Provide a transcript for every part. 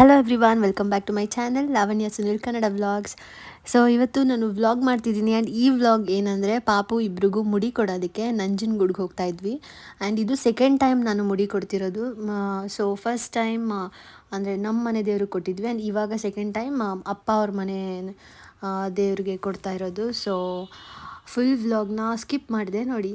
Hello everyone, welcome back to my channel Lavanya Sunil Kannada vlogs. So ಇವತ್ತು ನಾನು vlog ಮಾಡ್ತಿದ್ದೀನಿ. And ಈ ವ್ಲಾಗ್ ಏನಂದರೆ, ಪಾಪು ಇಬ್ರಿಗೂ ಮುಡಿ ಕೊಡೋದಕ್ಕೆ ನಂಜನಗೂಡ್ಗೆ ಹೋಗ್ತಾ ಇದ್ವಿ. ಆ್ಯಂಡ್ ಇದು ಸೆಕೆಂಡ್ ಟೈಮ್ ನಾನು ಮುಡಿ ಕೊಡ್ತಿರೋದು. ಸೊ ಫಸ್ಟ್ ಟೈಮ್ ಅಂದರೆ ನಮ್ಮ ಮನೆ ದೇವ್ರಿಗೆ ಕೊಟ್ಟಿದ್ವಿ. ಆ್ಯಂಡ್ ಇವಾಗ ಸೆಕೆಂಡ್ ಟೈಮ್ ಅಪ್ಪ ಅವ್ರ ಮನೆ ದೇವ್ರಿಗೆ ಕೊಡ್ತಾ ಇರೋದು. ಸೊ ಫುಲ್ ವ್ಲಾಗ್ನ ಸ್ಕಿಪ್ ಮಾಡಿದೆ ನೋಡಿ.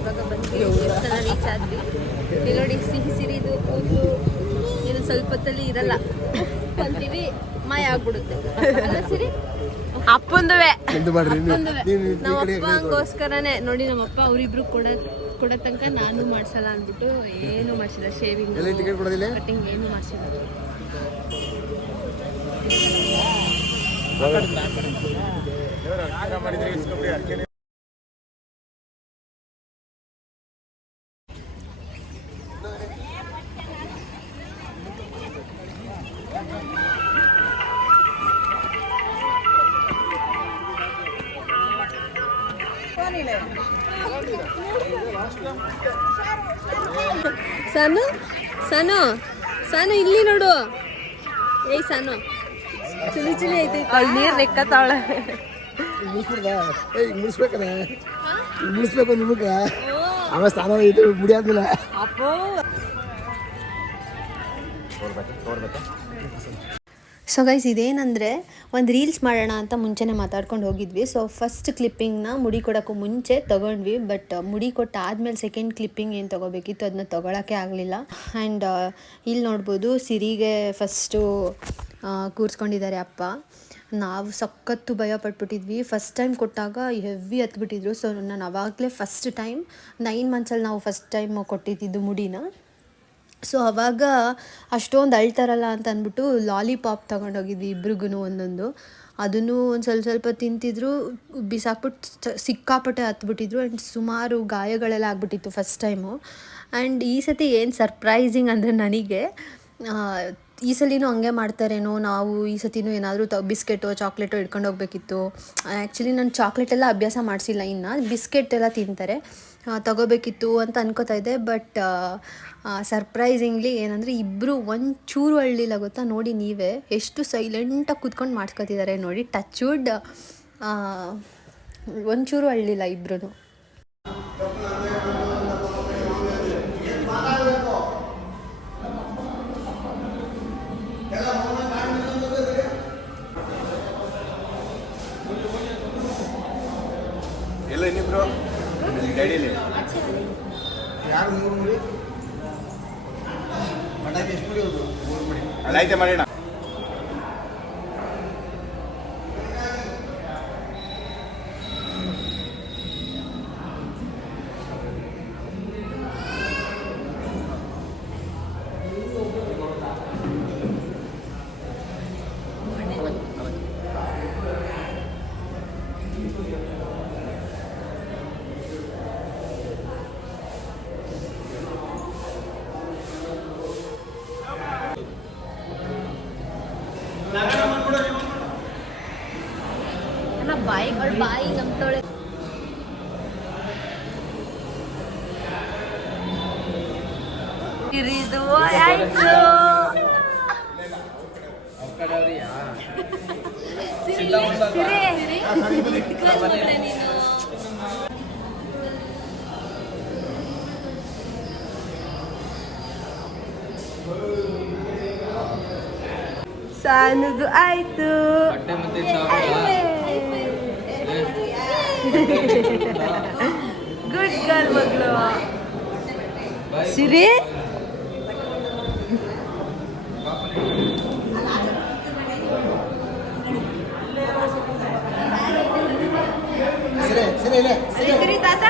ಇವಾಗ ಬಂದ್ವಿ, ದೇವಸ್ಥಾನ ರೀಚ್ ಆದ್ವಿ. ಇಲ್ಲಿ ನೋಡಿ, ಸಿಹಿ ಸಿರಿದು ಕೂದಲು ಏನು ಸ್ವಲ್ಪ ಹೊತ್ತಲ್ಲಿ ಇರಲ್ಲ ಅಂತೀವಿ, ಮಾಯ ಆಗ್ಬಿಡುತ್ತೆ. ಸಿರಿ ಅಪ್ಪಂದುವೆ ನಮ್ಮಪ್ಪ ಹಂಗೋಸ್ಕರನೇ ನೋಡಿ. ನಮ್ಮಪ್ಪ ಅವರಿಬ್ರು ಕೊಡೋ ತನಕ ನಾನು ಮಾಡ್ಸಲ್ಲ ಅಂದ್ಬಿಟ್ಟು ಏನು ಮಾಡ್ಸಿಲ್ಲ. ಶೇವಿಂಗ್, ಕಟಿಂಗ್ ಏನು ಮಾಡ್ಸಿಲ್ಲ. ಸಾನು ಸಾನು ಸಾನು ಇಲ್ಲಿ ನೋಡು. ಏಯ್ ಸಾನು, ಚಿಲಿ ಚಿಲಿ ಐತೆ. ಅವಳು ನೀರು ನೆಕ್ಕತ್ತಾವಳೆ. ಮುಗಿಸ್ಬೇಕು ನಿಮಗೆ ಆಮೇಲೆ ಸ್ನಾನ ಇದು ಮುಡಿಯಾದ್ಮೇಲೆ. ಸೊ ಗೈಸ್, ಇದೇನಂದರೆ ಒಂದು ರೀಲ್ಸ್ ಮಾಡೋಣ ಅಂತ ಮುಂಚೆನೇ ಮಾತಾಡ್ಕೊಂಡು ಹೋಗಿದ್ವಿ. ಸೊ ಫಸ್ಟ್ ಕ್ಲಿಪ್ಪಿಂಗ್ನ ಮುಡಿ ಕೊಡೋಕ್ಕೂ ಮುಂಚೆ ತೊಗೊಂಡ್ವಿ. ಬಟ್ ಮುಡಿ ಕೊಟ್ಟಾದ್ಮೇಲೆ ಸೆಕೆಂಡ್ ಕ್ಲಿಪ್ಪಿಂಗ್ ಏನು ತೊಗೋಬೇಕಿತ್ತು ಅದನ್ನ ತೊಗೊಳಕ್ಕೆ ಆಗಲಿಲ್ಲ. ಆ್ಯಂಡ್ ಇಲ್ಲಿ ನೋಡ್ಬೋದು, ಸಿರಿಗೆ ಫಸ್ಟು ಕೂರಿಸ್ಕೊಂಡಿದ್ದಾರೆ ಅಪ್ಪ. ನಾವು ಸಖತ್ತು ಭಯ ಪಟ್ಬಿಟ್ಟಿದ್ವಿ. ಫಸ್ಟ್ ಟೈಮ್ ಕೊಟ್ಟಾಗ ಹೆವಿ ಹತ್ಬಿಟ್ಟಿದ್ರು. ಸೊ ನಾನು ಆವಾಗಲೇ ಫಸ್ಟ್ ಟೈಮ್ 9 ಮಂತ್ಸಲ್ಲಿ ನಾವು ಫಸ್ಟ್ ಟೈಮ್ ಕೊಟ್ಟಿದ್ದು ಮುಡಿನ. ಸೊ ಅವಾಗ ಅಷ್ಟೊಂದು ಅಳ್ತಾರಲ್ಲ ಅಂತ ಅಂದ್ಬಿಟ್ಟು ಲಾಲಿಪಾಪ್ ತೊಗೊಂಡೋಗಿದ್ವಿ ಇಬ್ರಿಗೂ ಒಂದೊಂದು. ಅದನ್ನು ಒಂದು ಸ್ವಲ್ಪ ತಿಂತಿದ್ರು, ಬಿಸಾಕ್ಬಿಟ್ಟು ಸಿಕ್ಕಾಪಟ್ಟೆ ಹತ್ಬಿಟ್ಟಿದ್ರು. ಆ್ಯಂಡ್ ಸುಮಾರು ಗಾಯಗಳೆಲ್ಲ ಆಗ್ಬಿಟ್ಟಿತ್ತು ಫಸ್ಟ್ ಟೈಮು. ಆ್ಯಂಡ್ ಈ ಸತಿ ಏನು ಸರ್ಪ್ರೈಸಿಂಗ್ ಅಂದರೆ, ನನಗೆ ಈ ಸಲಿನೂ ಹಂಗೆ ಮಾಡ್ತಾರೇನೋ, ನಾವು ಈ ಸತಿನೂ ಏನಾದರೂ ಬಿಸ್ಕೆಟೋ ಚಾಕ್ಲೇಟೋ ಇಟ್ಕೊಂಡು ಹೋಗ್ಬೇಕಿತ್ತು. ಆ್ಯಕ್ಚುಲಿ ನಾನು ಚಾಕ್ಲೇಟೆಲ್ಲ ಅಭ್ಯಾಸ ಮಾಡಿಸಿಲ್ಲ, ಇನ್ನು ಬಿಸ್ಕೆಟ್ ಎಲ್ಲ ತಿಂತಾರೆ, ತಗೋಬೇಕಿತ್ತು ಅಂತ ಅನ್ಕೋತಾ ಇದ್ದೆ. ಬಟ್ ಸರ್ಪ್ರೈಸಿಂಗ್ಲಿ ಏನಂದರೆ, ಇಬ್ಬರು ಒಂಚೂರು ಅಳ್ಳಿಲ್ಲ ಗೊತ್ತಾ. ನೋಡಿ ನೀವೇ ಎಷ್ಟು ಸೈಲೆಂಟಾಗಿ ಕೂತ್ಕೊಂಡು ಮಾಡ್ಸ್ಕೊತಿದ್ದಾರೆ ನೋಡಿ. ಟಚ್ ವುಡ್, ಒಂಚೂರು ಅಳ್ಳಿಲ್ಲ ಇಬ್ಬರು. ಎಲ್ಲ ಇನ್ನಿಬ್ರು ಗಾಡಿಯಲ್ಲಿ ಯಾರು 3 ಮುಡಿ ಮಟಾಕಿ ಎಷ್ಟು ಮುಡಿ ಹೋದು? 3 ಮುಡಿ ಅಲ್ಲೈತೆ ಮಾಡೋಣ. ಬಾಯಿ ನಮ್ತೊಳೆ. ಇರಿದು ಆಯ್ತು. ಸಾನುದು ಆಯ್ತು. ಗುಡ್ ಗರ್ಲ್ ಮಗಳು ಸಿರಿ. ಸಿರಿ ತಾತ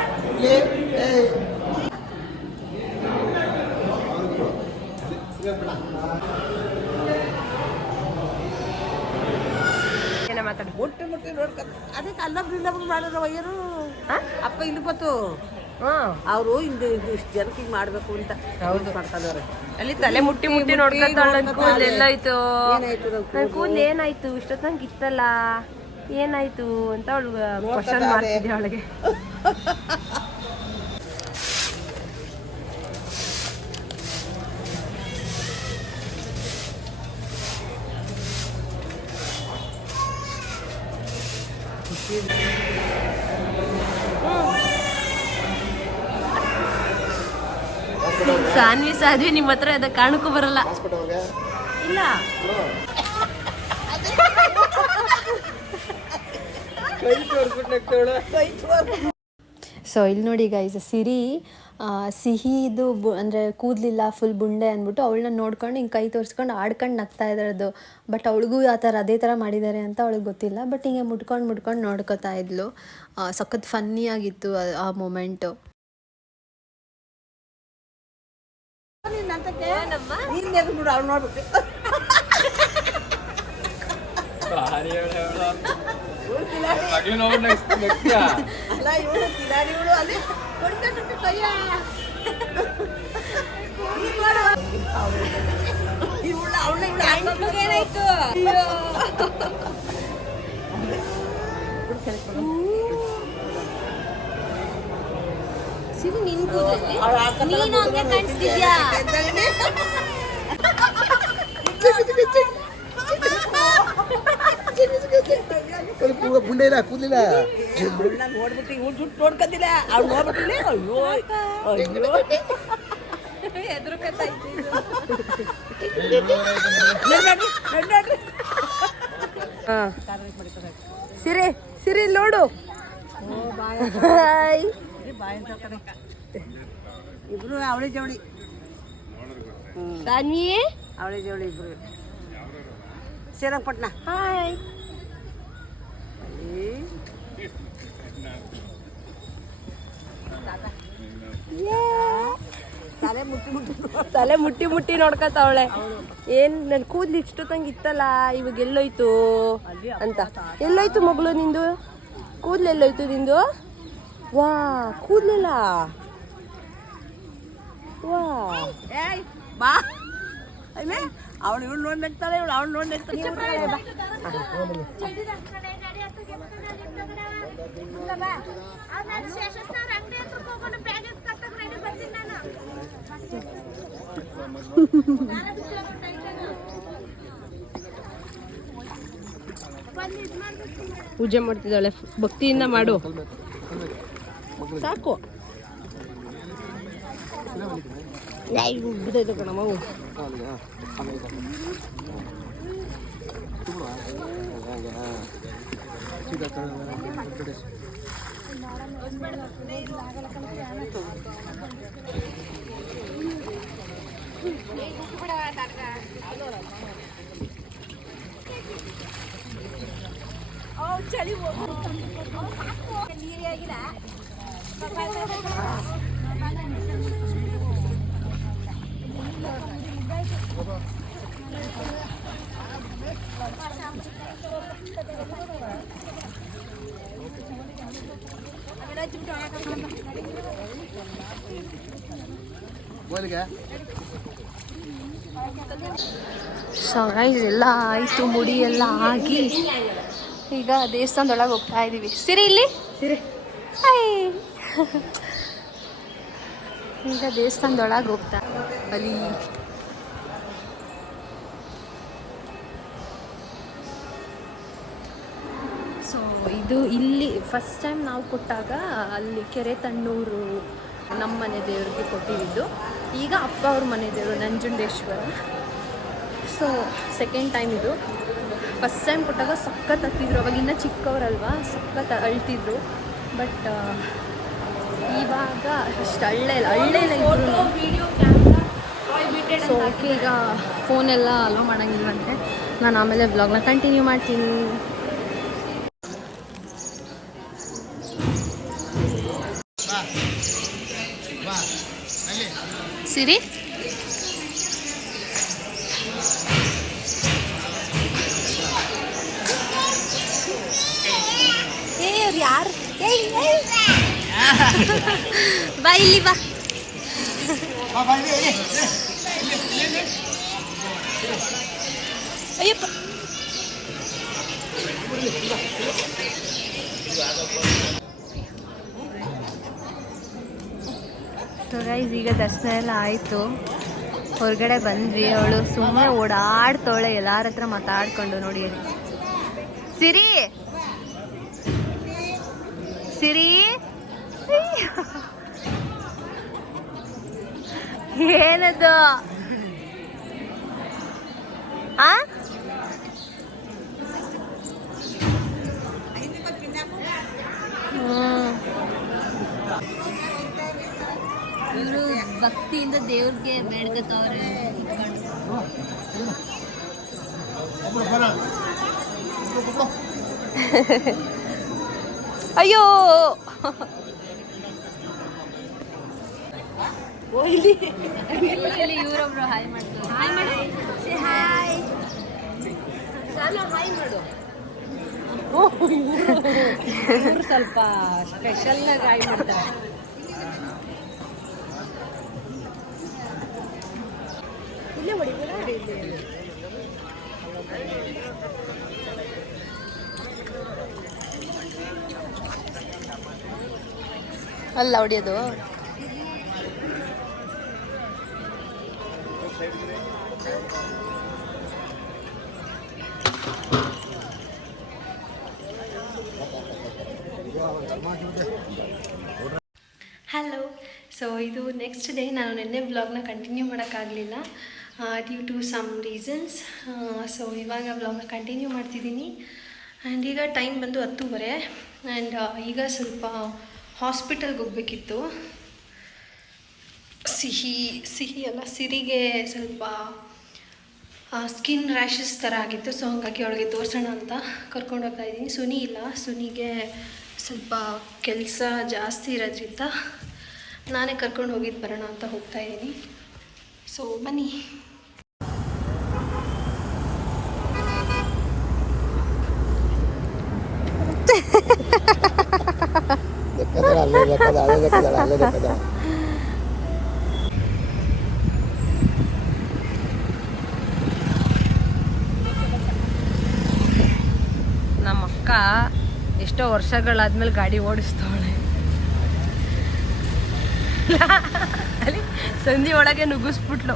ಮಾತಾಡಿ ಮುಟ್ಟಿ ನೋಡ್ಕ ಅದಕ್ಕೆ ಅಲ್ಲೊಬ್ರಿಂದ ಮಾಡಿರೋ ವಯ್ಯರು ಅಪ್ಪ ಇಲ್ಲಿ ಬತ್ತು ಅವರು ಇಂದು ಇಷ್ಟು ಜನಕ್ಕೆ ಹಿಂಗೆ ಮಾಡಬೇಕು ಅಂತ ಹೌದು ಮಾಡ್ಕೊಂಡವ್ರೆ. ಅಲ್ಲಿ ತಲೆ ಮುಟ್ಟಿ ಮುಟ್ಟಿ ನೋಡ್ಕೊಂತಾಳ. ಕೂದಲು ಎಲ್ಲಾಯ್ತು, ಕೂದಲು ಏನಾಯ್ತು ಇಷ್ಟೊತ್ತು ನಂಗೆ ಇತ್ತಲ್ಲ. ಏನಾಯ್ತು ಅಂತ ಅವಳು ಕ್ವಶನ್ ಮಾಡ್ತಿದ್ದೆ ಅವಳಿಗೆ. ಸಾನ್ವಿ ಸಾಧ್ವಿ ನಿಮ್ಮ ಹತ್ರ ಅದ ಕಾಣಕ್ಕೂ ಬರಲ್ಲ. ಇಲ್ಲ ಸೊ ಇಲ್ಲಿ ನೋಡಿ ಗೈಸ್, ಸಿರಿ ಸಿಹಿದು ಅಂದರೆ ಕೂದಲಿಲ್ಲ ಫುಲ್ ಬುಂಡೆ ಅಂದ್ಬಿಟ್ಟು ಅವಳನ್ನ ನೋಡ್ಕೊಂಡು ಹಿಂಗೆ ಕೈ ತೋರಿಸ್ಕೊಂಡು ಆಡ್ಕೊಂಡು ನಗ್ತಾ ಇದ್ದಾರದು. ಬಟ್ ಅವಳಿಗೂ ಆ ಥರ ಅದೇ ಥರ ಮಾಡಿದ್ದಾರೆ ಅಂತ ಅವಳಿಗೆ ಗೊತ್ತಿಲ್ಲ. ಬಟ್ ಹಿಂಗೆ ಮುಟ್ಕೊಂಡು ನೋಡ್ಕೊತಾ ಇದ್ಲು. ಸಖತ್ ಫನ್ನಿಯಾಗಿತ್ತು ಆ ಮೊಮೆಂಟು. ಅವ್ಳು ನೋಡ್ಬಿಟ್ಟು ಅಲ್ಲ ಇವಳು ಕಿಲಾಡಿ ಇವಳು ಅದೇ ಹೊಡಿತಟ್ಟು ಕೈಯ ಏನಾಯ್ತು. ಸಿರಿ ನಿನ್ ಕೂದಲಲ್ಲಿ ನೀನು ಹಂಗೆ ಕಾಣಿಸ್ತಿದ್ಯಾ? ಬುಂಡೆ ಇಲ್ಲ ಕೂದಲಿಲ್ಲ ನೋಡ್ಬಿಟ್ಟು ಇವ್ಳು ಜುಟ್ಟು ನೋಡ್ಕೊಂಡಿಲ್ಲ ಅವ್ಳು ನೋಡ್ಬಿಟ್ಟಿಲ್ಲ. ಅಯ್ಯೋ ಅಯ್ಯೋ ಸಿರಿ ಸಿರಿ ನೋಡು. ಇಬ್ರು ಅವಳಿ ಜವಳಿ ಸಾನ್ವಿ ಅವಳಿ ಜವಳಿ ಇಬ್ರು ಶ್ರೀರಂಗಪಟ್ಟಣ. ಹಾಯ್. ತಲೆ ಮುಟ್ಟಿ ನೋಡ್ಕೊತಾವಳೆ. ಏನ್ ನನ್ ಕೂದ್ಲು ಇಷ್ಟೊತ್ತಂಗೆ ಇತ್ತಲ್ಲ, ಇವಾಗ ಎಲ್ಲೋಯ್ತು ಅಂತ. ಎಲ್ಲೋಯ್ತು ಮಗಳು ನಿಂದು ಕೂದ್ಲು? ಎಲ್ಲೋಯ್ತು ನಿಂದು? ವಾ ಕೂದ್ಲಿಲ್ಲ. ವಾ ಬಾ ಅವಳು ಇವಳು ನೋಡಿ ನಗ್ತಾಳೆ, ಇವಳು ಅವಳು ನೋಡಿ ನಗ್ತಾಳೆ. ಪೂಜೆ ಮಾಡ್ತಿದ್ದಾಳೆ. ಭಕ್ತಿಯಿಂದ ಮಾಡು ಸಾಕು. ಬಿದ್ದೈತೆ ಕಣಮ್ಮ. ಚಳಿ ಸೊ ಗೈಸ್ ಎಲ್ಲ ಆಯಿತು, ಮುಡಿ ಎಲ್ಲ ಆಗಿ ಈಗ ದೇವಸ್ಥಾನದೊಳಗೆ ಹೋಗ್ತಾ ಇದ್ದೀವಿ. ಸಿರಿ ಇಲ್ಲಿ ಸಿರಿ ಈಗ ದೇವಸ್ಥಾನದೊಳಗೆ ಹೋಗ್ತಾ ಬಲಿ. ಸೊ ಇದು ಇಲ್ಲಿ ಫಸ್ಟ್ ಟೈಮ್ ನಾವು ಕೊಟ್ಟಾಗ ಅಲ್ಲಿ ಕೆರೆ ತಣ್ಣೂರು ನಮ್ಮ ಮನೆ ದೇವ್ರಿಗೆ ಕೊಟ್ಟಿದ್ದು. ಈಗ ಅಪ್ಪ ಅವ್ರ ಮನೆ ದೇವರು ನಂಜುಂಡೇಶ್ವರ. ಸೊ ಸೆಕೆಂಡ್ ಟೈಮ್ ಇದು. ಫಸ್ಟ್ ಟೈಮ್ ಕೊಟ್ಟಾಗ ಸಖತ್ ಹತ್ತಿದ್ರು, ಅವಾಗ ಇನ್ನೂ ಚಿಕ್ಕವರಲ್ವಾ, ಸಖತ್ ಅಳ್ತಿದ್ರು. ಬಟ್ ಇವಾಗ ಅಷ್ಟು ಅಳ್ಳೆ ಇಲ್ಲ ಇದ್ರು. ಸೊ ಓಕೆ, ಈಗ ಫೋನೆಲ್ಲ ಅಲೋ ಮಾಡೋಂಗಿಲ್ವಂತೆ. ನಾನು ಆಮೇಲೆ ವ್ಲಾಗ್ನ ಕಂಟಿನ್ಯೂ ಮಾಡ್ತೀನಿ. ಸಿರಿ ಯಾರು ಬಾ ಇಲ್ಲಿ ಬಾ. ಅಯ್ಯಪ್ಪ ಸೊ ಗೈಸ್ ಈಗ ದರ್ಶನ ಎಲ್ಲ ಆಯಿತು, ಹೊರಗಡೆ ಬಂದ್ವಿ. ಅವಳು ಸುಮ್ಮನೆ ಓಡಾಡ್ತೋಳೆ ಎಲ್ಲಾರ ಹತ್ರ ಮಾತಾಡ್ಕೊಂಡು. ನೋಡಿ ಸಿರಿ ಸಿರಿ ಏನದು ಆ ಇವರು ಭಕ್ತಿಯಿಂದ ದೇವ್ರಿಗೆ ಬೇಡ್ಕತ್ತವ್ರೆ. ಅಯ್ಯೋ ಇಲ್ಲಿ ಇವರೊಬ್ರು ಹಾಯ್ ಮಾಡ್ತಾರೆ. ಹಾಯ್ ಮಾಡು. ಹಾಯ್ ಹಾಯ್ ಮಾಡು. ಇವ್ರು ಸ್ವಲ್ಪ ಸ್ಪೆಷಲ್ ಆಗಿ ಹಾಯ್ ಮಾಡ್ತಾರೆ. ಅಲ್ಲ ಹೊಡಿಯೋದು. ಹಲೋ. ಸೊ ಇದು ನೆಕ್ಸ್ಟ್ ಡೇ. ನಾನು ನಿನ್ನೆ ವ್ಲಾಗ್ನ ಕಂಟಿನ್ಯೂ ಮಾಡೋಕ್ಕಾಗಲಿಲ್ಲ due to some reasons. So ಇವಾಗ ವ್ಲಾಗ್ನ ಕಂಟಿನ್ಯೂ ಮಾಡ್ತಿದ್ದೀನಿ. ಆ್ಯಂಡ್ ಈಗ ಟೈಮ್ ಬಂದು 10:30. ಆ್ಯಂಡ್ ಈಗ ಸ್ವಲ್ಪ ಹಾಸ್ಪಿಟಲ್ಗೆ ಹೋಗಬೇಕಿತ್ತು. ಸಿಹಿ ಅಲ್ಲ, ಸಿರಿಗೆ ಸ್ವಲ್ಪ ಸ್ಕಿನ್ ರ್ಯಾಷಸ್ ಥರ ಆಗಿತ್ತು. ಸೊ ಹಾಗಾಗಿ ಅವಳಿಗೆ ತೋರಿಸೋಣ ಅಂತ ಕರ್ಕೊಂಡು ಹೋಗ್ತಾ ಇದ್ದೀನಿ. ಸುನಿ ಇಲ್ಲ, ಸುನಿಗೆ ಸ್ವಲ್ಪ ಕೆಲಸ ಜಾಸ್ತಿ ಇರೋದ್ರಿಂದ ನಾನೇ ಕರ್ಕೊಂಡು ಹೋಗಿದ್ದು ಬರೋಣ ಅಂತ ಹೋಗ್ತಾ ಇದ್ದೀನಿ. ಸೊ ಬನ್ನಿ. ನಮ್ಮ ಅಕ್ಕ ಎಷ್ಟೋ ವರ್ಷಗಳಾದ್ಮೇಲೆ ಗಾಡಿ ಓಡಿಸ್ತವಳೆ. ಅಲ್ಲಿ ಸಂಧಿ ಒಳಗೆ ನುಗ್ಗಿಸ್ಬಿಟ್ಲು.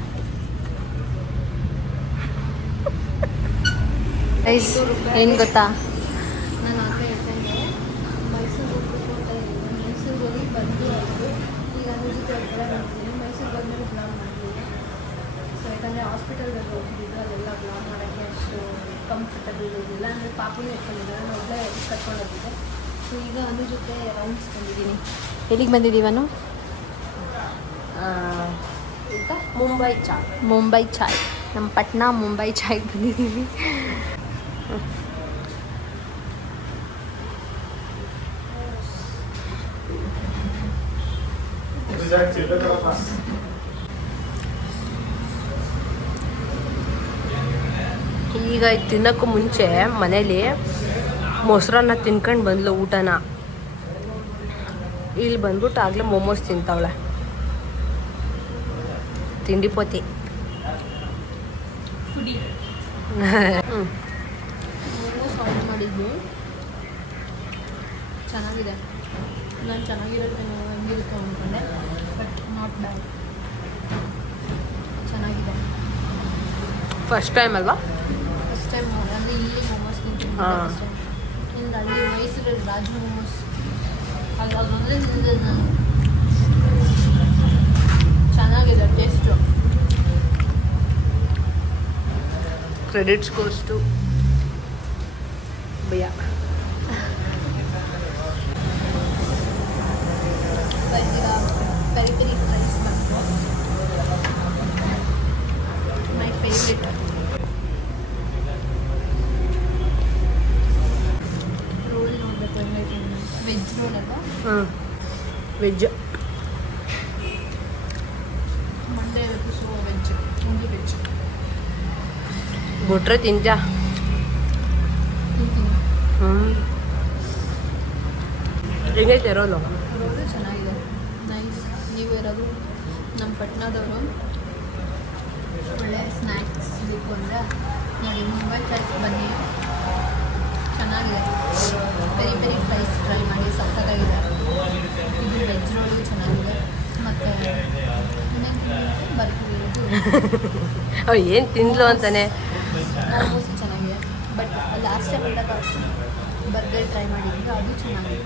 ಏನು ಗೊತ್ತಾ, ನಾನು ಆಗಲೇ ಹೇಳ್ತಾ ಇದ್ದೆ ಮೈಸೂರಿಗೆ ಹೋಗ್ಬೇಕು ಅಂತ ಇದ್ದೀನಿ. ಮೈಸೂರಿಗೆ ಹೋಗಿ ಬಂದು ಆಯಿತು. ಈಗ ಅದ್ರ ಜೊತೆ ಹೊರಗಡೆ ಬರ್ತೀನಿ. ಮೈಸೂರಿಗೆ ಬಂದಮೇಲೆ ಬ್ಲಾಗ್ ಮಾಡ್ತೀನಿ. ಸೊ ಯಾಕಂದರೆ ಹಾಸ್ಪಿಟಲ್ಗೆ ಹೋಗಿದ್ದು ಅಲ್ಲೆಲ್ಲ ಬ್ಲಾಗ್ ಮಾಡೋಕ್ಕೆ ಅಷ್ಟು ಕಂಫರ್ಟಬಲ್ ಇರಲಿಲ್ಲ. ಅಂದರೆ ಪಾಪುನೇ ಇಟ್ಕೊಂಡಿದ್ದಾರೆ, ನಾನು ಒಬ್ಬಳೇ ಕರ್ಕೊಂಡೋಗಿದ್ದೆ. ಸೊ ಈಗ ಅದ್ರ ಜೊತೆ ರೌಂಡ್ಸ್ ಬಂದಿದ್ದೀನಿ. ಎಲ್ಲಿಗೆ ಬಂದಿದ್ದೀವನು? ಮುಂಬೈ ಚಾಯ್. ನಮ್ಮ ಪಟ್ನಾ ಮುಂಬೈ ಚಾಯ್ಗೆ ಬಂದಿದ್ದೀವಿ. ಈಗ ತಿನ್ನೋಕ್ಕೂ ಮುಂಚೆ ಮನೇಲಿ ಮೊಸರನ್ನ ತಿನ್ಕೊಂಡು ಬಂದ್ಲು ಊಟನ. ಇಲ್ಲಿ ಬಂದ್ಬಿಟ್ಟು ಆಗಲೇ ಮೊಮೋಸ್ ತಿಂತಾವಳೆ. ತಿಂಡಿ ಪೋತಿ. ಮೋಮೋಸ್ ಆರ್ಡರ್ ಮಾಡಿದ್ವಿ, ಚೆನ್ನಾಗಿದೆ. ನಾನು ಚೆನ್ನಾಗಿರುತ್ತೆ ಹಂಗಿರುತ್ತೆ ಅಂದ್ಕೊಂಡೆ, ಬಟ್ ನಾಟ್ ಬ್ಯಾಡ್, ಚೆನ್ನಾಗಿದೆ. ಫಸ್ಟ್ ಟೈಮ್ ಅಲ್ವಾ? ಫಸ್ಟ್ ಟೈಮ್ ಅಂದರೆ ಇಲ್ಲಿ ಮೋಮೋಸ್ ತಿಂತೀನಿ. ಇನ್ನು ಅಲ್ಲಿ ಮೈಸೂರಲ್ಲಿ ರಾಜು ಮೋಮೋಸ್ ಅಲ್ಲಿ ಮೊದಲೇ ತಿಂದಿದ್ದೆ ನಾನು. ಚೆನ್ನಾಗಿದೆ ಟೇಸ್ಟು. ಕ್ರೆಡಿಟ್ಸ್ ಗೋಸ್ ಟು ಭಯ್ಯ. ಪೆರಿ ಪೆರಿ ಫ್ರೈಸ್ ಬಂತು, ಮೈ ಫೇವ್ರೆಟ್. ರೋಲ್ ನೋಡಬೇಕು ಹೆಂಗೈತೆ. ವೆಜ್ ರೋಲ್ ಅಲ್ವಾ? ವೆಜ್. ಮಂಡೇ ಇವತ್ತು, ಸೊ ವೆಜ್, ಒಂದು ವೆಜ್ ಬಿಟ್ರೆ ತಿಂತ್ಯಾ? ತಿಂತೀನಿ. ಹೆಂಗೈತೆ ರೋಲು? ರೋಲು ಚೆನ್ನಾಗಿದೆ, ನೈಸ್. ನೀವು ಇರೋದು ನಮ್ಮ ಪಟ್ನಾದವರು, ಒಳ್ಳೆ ಸ್ನ್ಯಾಕ್ಸ್ ಬೇಕು ಅಂದರೆ ನೋಡಿ ಮುಂಬೈ ಚಾಯ್ಗೆ ಬನ್ನಿ, ಚೆನ್ನಾಗಿ ಚೆನ್ನಾಗಿದೆ. ಪೆರಿ ಪೆರಿ ಫ್ರೈಸ್ ಟ್ರೈ ಮಾಡಿ, ಸಕ್ಕತ್ತಾಗಿದೆ. ಇದು ವೆಜ್ ರೋಲು ಚೆನ್ನಾಗಿದೆ. ಮತ್ತು ಬರ್ತೀವಿ ಅವ್ಳು ಏನು ತಿಂದ್ಲು ಅಂತಾನೆ. ಆಲ್ಮೋಸ್ಟ್ ಚೆನ್ನಾಗಿದೆ. ಬಟ್ ಲಾಸ್ಟ್ ಟೈಮ್ ಇದ್ದಾಗ ಬರ್ಗರ್ ಟ್ರೈ ಮಾಡಿದ್ವಿ, ಅದು ಚೆನ್ನಾಗಿದೆ.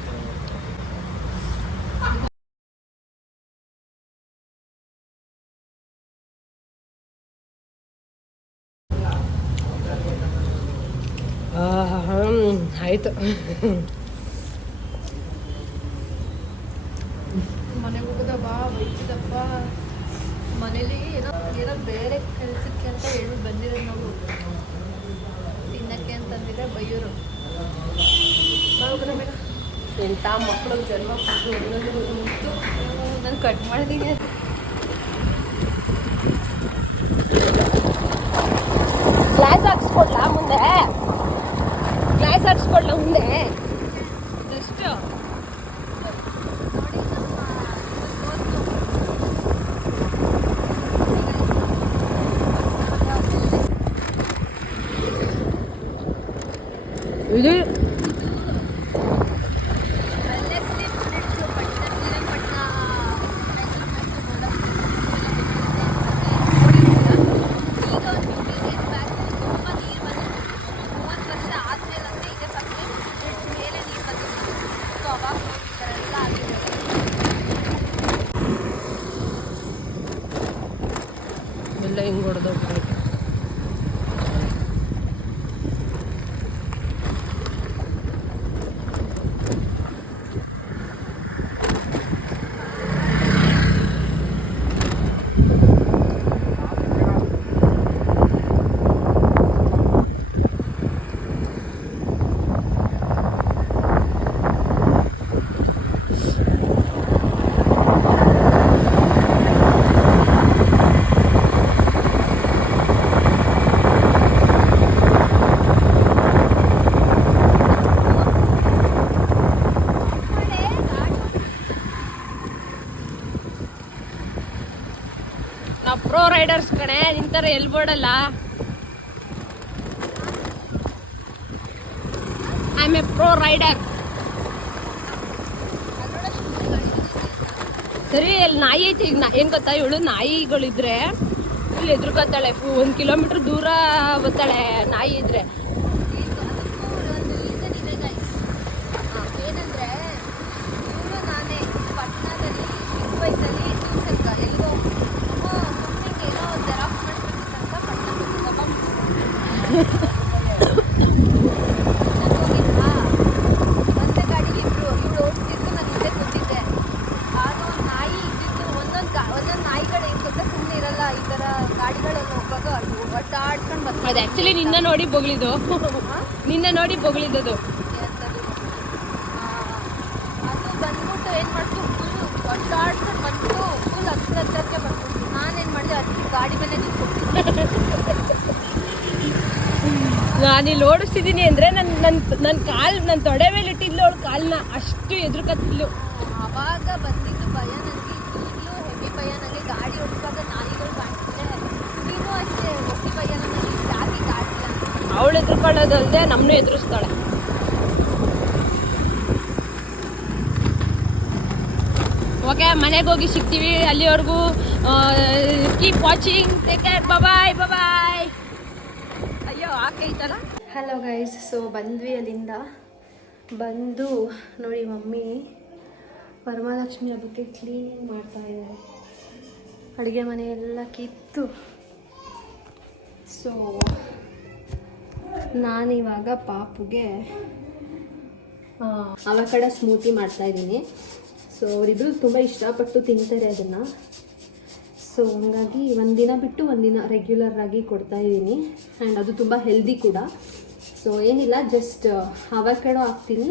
ಆಯಿತು. ಮನೆಗೆ ಹೋಗೋದಪ್ಪ ಬೈತಿದ್ದಪ್ಪ. ಮನೇಲಿ ಏನೋ ಬೇರೆ ಕೆಲಸಕ್ಕೆ ಅಂತ ಹೇಳಿ ಬಂದಿರೋದು ನಾವು, ತಿನ್ನಕ್ಕೆ ಅಂತಂದಿದ್ರೆ ಬೈಯೋರು. ಎಂಥ ಮಕ್ಕಳು ಜನ್ಮ ಕೊಟ್ಟು ಒಂದೊಂದು ನಾನು ಕಟ್ ಮಾಡಿದ್ದೀನಿ. ಗ್ಲಾಸ್ ಹಾಕ್ಸ್ಕೊಡ್ಲಾ ಮುಂದೆ? ಗ್ಲಾಸ್ ಹಾಕ್ಸ್ಕೊಡ್ಲಾ ಮುಂದೆ? ಎಷ್ಟು ಇದು ಎಲ್ಲ ಹಿಂಗೆ ಹೊಡೆದೋಗ್ಬಿಟ್ಟು ನಾವು ಪ್ರೋ ರೈಡರ್ಸ್ ಕಣೆ, ನಿಂತರ ಎಲ್ಲಿ ಬೋರ್ಡಲ್ಲ. I am a pro rider. ಸರಿ, ಅಲ್ಲಿ ನಾಯಿ ಐತಿ. ಈಗ ಏನು ಗೊತ್ತಾ, ಇವಳು ನಾಯಿಗಳಿದ್ರೆ ಇಲ್ಲಿ ಎದುರ್ಕೊತಾಳೆ. 1 ಕಿಲೋಮೀಟ್ರ್ ದೂರ ಬರ್ತಾಳೆ ನಾಯಿ ಇದ್ರೆ. ಏನಂದರೆ ಇವರು ನಾನೇ ಪಟ್ಟಣದಲ್ಲಿ ಚಿಕ್ಕ ವಯಸ್ಸಲ್ಲಿ ಟ್ಯೂಷನ್ಗೆ ಎಲ್ಲಿಗೋ ಸ್ವಿಮ್ಮಿಂಗ್ ಏನೋ ಜೆರಾಕ್ಸ್ ಮಾಡಿಸ್ಬೇಕಿತ್ತಂತ ಹೋಗಿದ್ವಾ. ಒಂದೇ ಗಾಡಿಗೆ ಇಬ್ಬರು, ಇವಳು ಓಡಿಸ್ತಿದ್ದು ನಾನು ಹಿಂದೆ ಕೂತಿದ್ದೆ. ಆಗ ಒಂದು ನಾಯಿ ಇದ್ದಿದ್ದು. ಒಂದೊಂದು ನಾಯಿಗಳು ಏನು ಗೊತ್ತಾ, ಸುಮ್ಮನೆ ಇರಲ್ಲ. ಈ ಥರ ಗಾಡಿಗಳಲ್ಲಿ ಹೋಗುವಾಗ ಒಟ್ಟಾಡ್ಕೊಂಡು ಬರ್ತದೆ. ಅದು ಆ್ಯಕ್ಚುಲಿ ನಿನ್ನ ನೋಡಿ ಬೊಗಳಿದ್ದು. ನಿನ್ನ ನೋಡಿ ಬೊಗಳಿದ್ದದು. ಅದು ಬಂದ್ಬಿಟ್ಟು ಏನು ಮಾಡ್ತು, ಫುಲ್ ಒಟ್ಟಾಡ್ಕೊಂಡು ಬಂತು. ಫುಲ್ ಹತ್ರಕ್ಕೆ ಬಂದ್ಬಿಟ್ಟು ನಾನೇನು ಮಾಡಿದೆ, ಅಷ್ಟು ಗಾಡಿ ಮೇಲೆ ನಿಂತ್ಕೊಡ್ತೀನಿ. ನಾನಿಲ್ಲಿ ಓಡಿಸ್ತಿದ್ದೀನಿ ಅಂದರೆ ನನ್ನ ತೊಡೆ ಮೇಲೆ ಇಟ್ಟಿದ್ಲು ಅವಳು ಕಾಲನ್ನ. ಅಷ್ಟು ಎದುರುಕತ್ತಿದ್ಲು. ಆವಾಗ ಬಂದಿದ್ದು ಭಯ ನನಗೆ. ಈಗಲೂ ಹೆವಿ ಭಯ ನನಗೆ. ಗಾಡಿ ಓಡಿಸುವಾಗ ನಾಯಿಗಳು ಕಾಣಿಸುತ್ತೆ. ನೀನು ಅಷ್ಟೇ ಹೆವಿ ಭಯ ನನಗೆ. ಜಾಸ್ತಿ ಗಾಡಿ ಅವಳು ಎದುರ್ಕೊಳ್ಳೋದಲ್ಲದೆ ನಮ್ಮನ್ನು ಎದುರಿಸ್ತಾಳೆ. ಓಕೆ, ಮನೆಗೆ ಹೋಗಿ ಸಿಗ್ತೀವಿ. ಅಲ್ಲಿವರೆಗೂ keep watching. Take care. Bye bye. ಅಯ್ಯೋ ಆಕೈತಲ್ಲ. ಹಲೋ ಗೈಸ್, ಸೊ ಬಂದ್ವಿ ಅಲ್ಲಿಂದ. ಬಂದು ನೋಡಿ, ಮಮ್ಮಿ ವರಮಹಾಲಕ್ಷ್ಮಿ ಹಬ್ಬಕ್ಕೆ ಕ್ಲೀನಿಂಗ್ ಮಾಡ್ತಾ ಇದ್ದಾರೆ. ಅಡುಗೆ ಮನೆಯೆಲ್ಲ ಕಿತ್ತು. ಸೊ ನಾನಿವಾಗ ಪಾಪುಗೆ ಅವಕಾಡೋ ಸ್ಮೂತಿ ಮಾಡ್ತಾಯಿದ್ದೀನಿ. ಸೊ ಅವರಿಬ್ಬರು ತುಂಬ ಇಷ್ಟಪಟ್ಟು ತಿಂತಾರೆ ಅದನ್ನು. ಸೊ ಹಂಗಾಗಿ ಒಂದಿನ ಬಿಟ್ಟು ಒಂದಿನ ರೆಗ್ಯುಲರ್ ಆಗಿ ಕೊಡ್ತಾಯಿದ್ದೀನಿ. ಆ್ಯಂಡ್ ಅದು ತುಂಬ ಹೆಲ್ದಿ ಕೂಡ. ಸೊ ಏನಿಲ್ಲ, ಜಸ್ಟ್ ಅವಕಾಡೋ ಹಾಕ್ತೀನಿ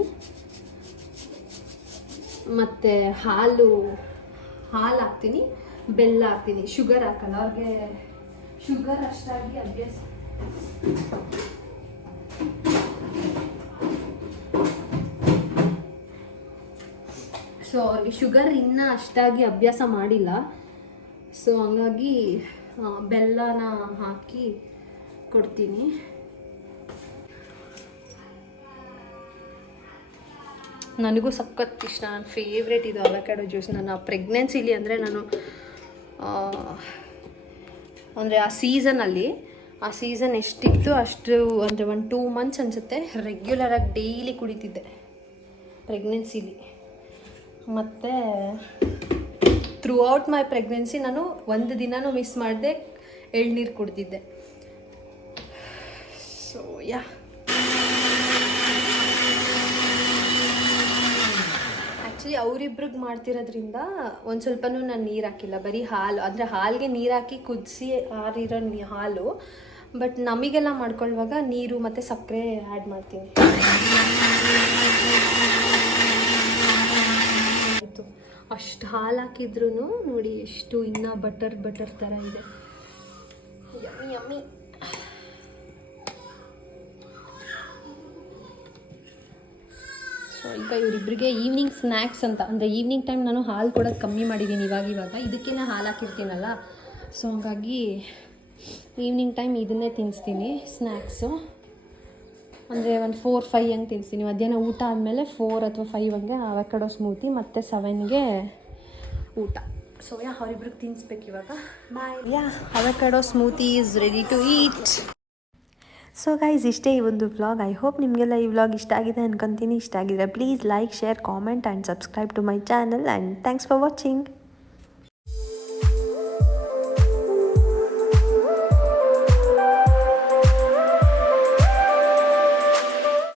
ಮತ್ತು ಹಾಲು ಹಾಕ್ತೀನಿ, ಬೆಲ್ಲ ಹಾಕ್ತೀನಿ. ಶುಗರ್ ಹಾಕಲ್ಲ, ಅವ್ರಿಗೆ ಶುಗರ್ ಅಷ್ಟಾಗಿ ಅಭ್ಯಾಸ. ಸೊ ಅವ್ರಿಗೆ ಶುಗರ್ ಇನ್ನೂ ಅಷ್ಟಾಗಿ ಅಭ್ಯಾಸ ಮಾಡಿಲ್ಲ. ಸೊ ಹಂಗಾಗಿ ಬೆಲ್ಲನ ಹಾಕಿ ಕೊಡ್ತೀನಿ. ನನಗೂ ಸಖತ್ ಇಷ್ಟ. ನನ್ನ ಫೇವ್ರೇಟ್ ಇದು ಅವಕ್ಯಾಡೋ ಜ್ಯೂಸ್. ನನ್ನ ಪ್ರೆಗ್ನೆನ್ಸಿಲಿ ಅಂದರೆ ನಾನು ಅಂದರೆ ಆ ಸೀಸನ್ ಎಷ್ಟಿತ್ತು ಅಷ್ಟು ಅಂದರೆ 1-2 ಮಂತ್ಸ್ ಅನಿಸುತ್ತೆ ರೆಗ್ಯುಲರಾಗಿ ಡೈಲಿ ಕುಡಿತಿದ್ದೆ ಪ್ರೆಗ್ನೆನ್ಸಿಲಿ. ಮತ್ತು ಥ್ರೂ ಔಟ್ ಮೈ ಪ್ರೆಗ್ನೆನ್ಸಿ ನಾನು ಒಂದು ದಿನನೂ ಮಿಸ್ ಮಾಡದೆ ಎಳ್ನೀರು ಕುಡ್ದಿದ್ದೆ. ಸೊ ಯಾ, ಆ್ಯಕ್ಚುಲಿ ಅವರಿಬ್ರಿಗೆ ಮಾಡ್ತಿರೋದ್ರಿಂದ ಒಂದು ಸ್ವಲ್ಪನೂ ನಾನು ನೀರು ಹಾಕಿಲ್ಲ, ಬರೀ ಹಾಲು. ಅಂದರೆ ಹಾಲಿಗೆ ನೀರು ಹಾಕಿ ಕುದಿಸಿ ಆರಿರೋ ಹಾಲು. ಬಟ್ ನಮಗೆಲ್ಲ ಮಾಡ್ಕೊಳ್ಳುವಾಗ ನೀರು ಮತ್ತು ಸಕ್ಕರೆ ಆ್ಯಡ್ ಮಾಡ್ತೀನಿ. ಆಯಿತು, ಅಷ್ಟು ಹಾಲು ಹಾಕಿದ್ರೂ ನೋಡಿ ಎಷ್ಟು ಇನ್ನೂ ಬಟರ್ ಥರ ಇದೆ. Yummy yummy. ಸೊ ಈಗ ಇವರಿಬ್ಬರಿಗೆ ಈವ್ನಿಂಗ್ ಸ್ನ್ಯಾಕ್ಸ್ ಅಂತ, ಅಂದರೆ ಈವ್ನಿಂಗ್ ಟೈಮ್ ನಾನು ಹಾಲು ಕೊಡೋದು ಕಮ್ಮಿ ಮಾಡಿದ್ದೀನಿ ಇವಾಗ. ಇದಕ್ಕೆ ಹಾಲು ಹಾಕಿರ್ತೀನಲ್ಲ, ಸೊ ಹಾಗಾಗಿ ಈವ್ನಿಂಗ್ ಟೈಮ್ ಇದನ್ನೇ ತಿನ್ನಿಸ್ತೀನಿ ಸ್ನ್ಯಾಕ್ಸು. ಅಂದರೆ ಒಂದು 4-5 ಹಂಗೆ ತಿನ್ನಿಸ್ತೀನಿ. ಮಧ್ಯಾಹ್ನ ಊಟ ಆದಮೇಲೆ 4 ಅಥವಾ 5 ಹಂಗೆ ಅವಕಾಡೋ ಸ್ಮೂತಿ, ಮತ್ತು 7ಗೆ ಊಟ. ಸೊ ಅವರಿಬ್ರಿಗೆ ತಿನ್ನಿಸ್ಬೇಕು ಇವಾಗ. Bye. Avocado smoothie is ready to eat. So guys, ಇಷ್ಟೇ ಈ ಒಂದು ವ್ಲಾಗ್. ಐ ಹೋಪ್ ನಿಮಗೆಲ್ಲ ಈ ವ್ಲಾಗ್ ಇಷ್ಟ ಆಗಿದೆ ಅನ್ಕೊತೀನಿ. ಇಷ್ಟ ಆಗಿದ್ರೆ please like, share, comment and subscribe to my channel. And thanks for watching.